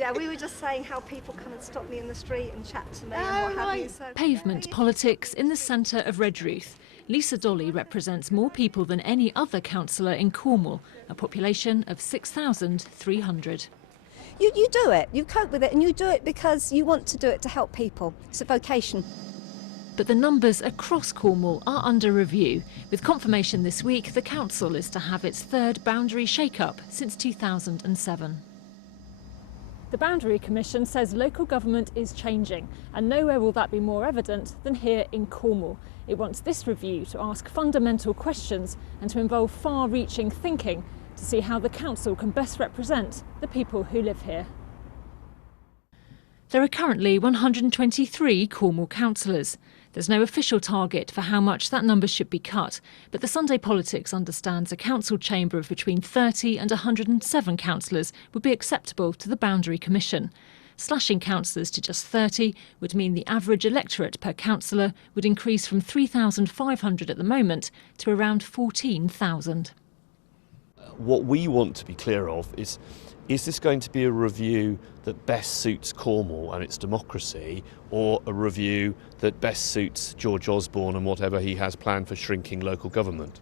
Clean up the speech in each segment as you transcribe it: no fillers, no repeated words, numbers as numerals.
Yeah, we were just saying how people come and stop me in the street and chat to me and what have you. So. Pavement politics in the centre of Redruth. Lisa Dolly represents more people than any other councillor in Cornwall, a population of 6,300. You do it, you cope with it, and you do it because you want to do it to help people. It's a vocation. But the numbers across Cornwall are under review. With confirmation this week, the council is to have its third boundary shake-up since 2007. The Boundary Commission says local government is changing, and nowhere will that be more evident than here in Cornwall. It wants this review to ask fundamental questions and to involve far-reaching thinking to see how the council can best represent the people who live here. There are currently 123 Cornwall councillors. There's no official target for how much that number should be cut, but the Sunday Politics understands a council chamber of between 30 and 107 councillors would be acceptable to the Boundary Commission. Slashing councillors to just 30 would mean the average electorate per councillor would increase from 3,500 at the moment to around 14,000. What we want to be clear of is this going to be a review that best suits Cornwall and its democracy, or a review that best suits George Osborne and whatever he has planned for shrinking local government?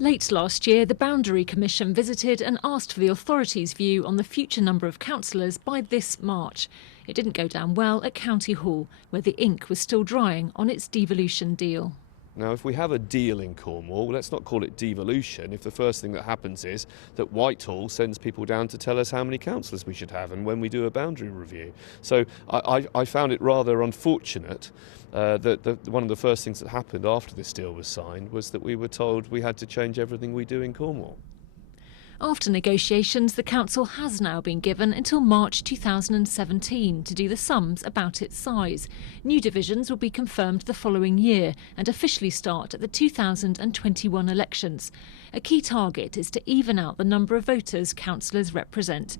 Late last year, the Boundary Commission visited and asked for the authority's view on the future number of councillors by this March. It didn't go down well at County Hall, where the ink was still drying on its devolution deal. Now, if we have a deal in Cornwall, let's not call it devolution if the first thing that happens is that Whitehall sends people down to tell us how many councillors we should have and when we do a boundary review. So I found it rather unfortunate that one of the first things that happened after this deal was signed was that we were told we had to change everything we do in Cornwall. After negotiations, the council has now been given until March 2017 to do the sums about its size. New divisions will be confirmed the following year and officially start at the 2021 elections. A key target is to even out the number of voters councillors represent.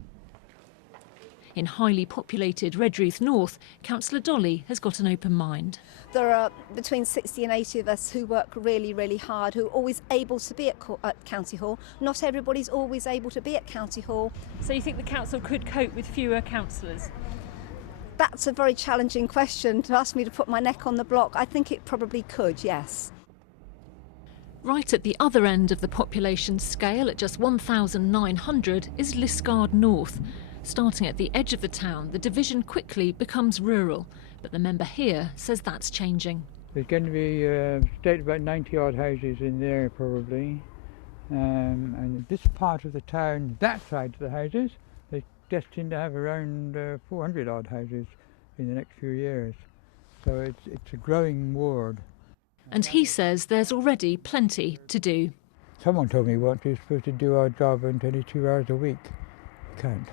In highly populated Redruth North, Councillor Dolly has got an open mind. There are between 60 and 80 of us who work really, really hard, who are always able to be at County Hall. Not everybody's always able to be at County Hall. So you think the council could cope with fewer councillors? That's a very challenging question to ask me to put my neck on the block. I think it probably could, yes. Right at the other end of the population scale, at just 1,900, is Liskeard North. Starting at the edge of the town, the division quickly becomes rural, but the member here says that's changing. There's going to be state about 90 odd houses in there probably, and this part of the town, that side of the houses, they're destined to have around 400 odd houses in the next few years. So it's a growing ward. And he says there's already plenty to do. Someone told me once we're supposed to do our job in 22 hours a week. You can't.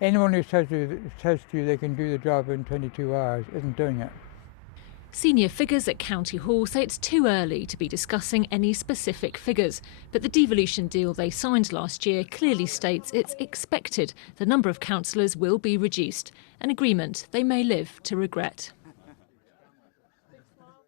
Anyone who says to you they can do the job in 22 hours isn't doing it. Senior figures at County Hall say it's too early to be discussing any specific figures, but the devolution deal they signed last year clearly states it's expected the number of councillors will be reduced, an agreement they may live to regret.